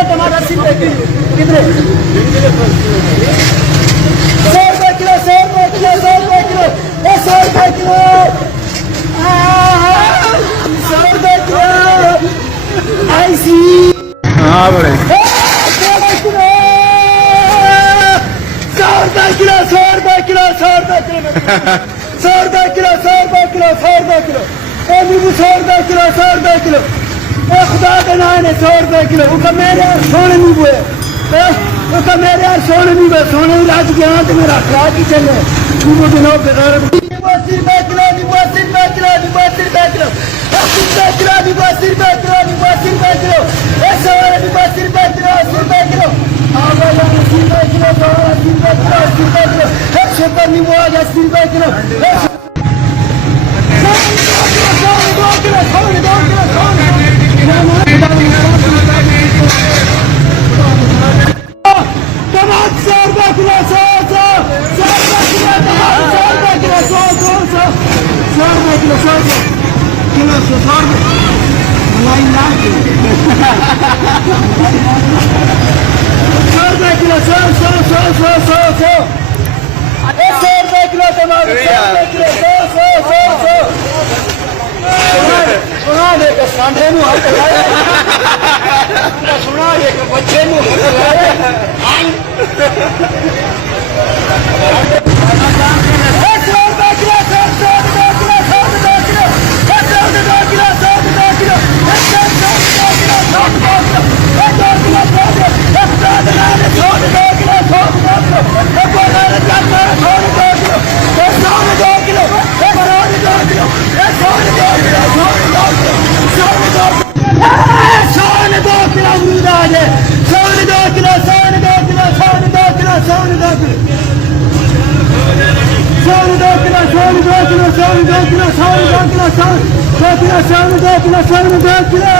kilo टमाटर 80 रुपए kilo कितने 100 रुपए किलो 100 रुपए किलो 100 रुपए किलो 100 रुपए किलो 100 रुपए किलो ऐसी हाँ बड़े 100 रुपए किलो 100 रुपए किलो 100 रुपए किलो 100 रुपए किलो 100 रुपए किलो 100 रुपए किलो 100 रुपए किलो नींबू 100 रुपए किलो 100 रुपए किलो खुदा के नाम है 100 रुपए किलो उसका मेरे यार सोने नींबू है उसका मेरे यार सोने नींबू है सोने राज के हाथ में रख रहा कि चले नींबू दिनों बेकार नींबू 80 रुपए किलो नींबू 80 रुपए किलो नींबू 80 रुपए किलो 80 रुपए किलो नींबू 80 रुपए किलो नींबू 80 रुपए किलो 100 नींबू 80 रुपए किलो 80 रुपए किलो 80 रुपए किलो 80 रुपए किलो 80 रुपए किलो 100 पर नींबू आ गया 80 रुपए किलो सांडे नु हाथ लगाया सुना एक बच्चे नु हाथ लगाया 100 रुपए किलो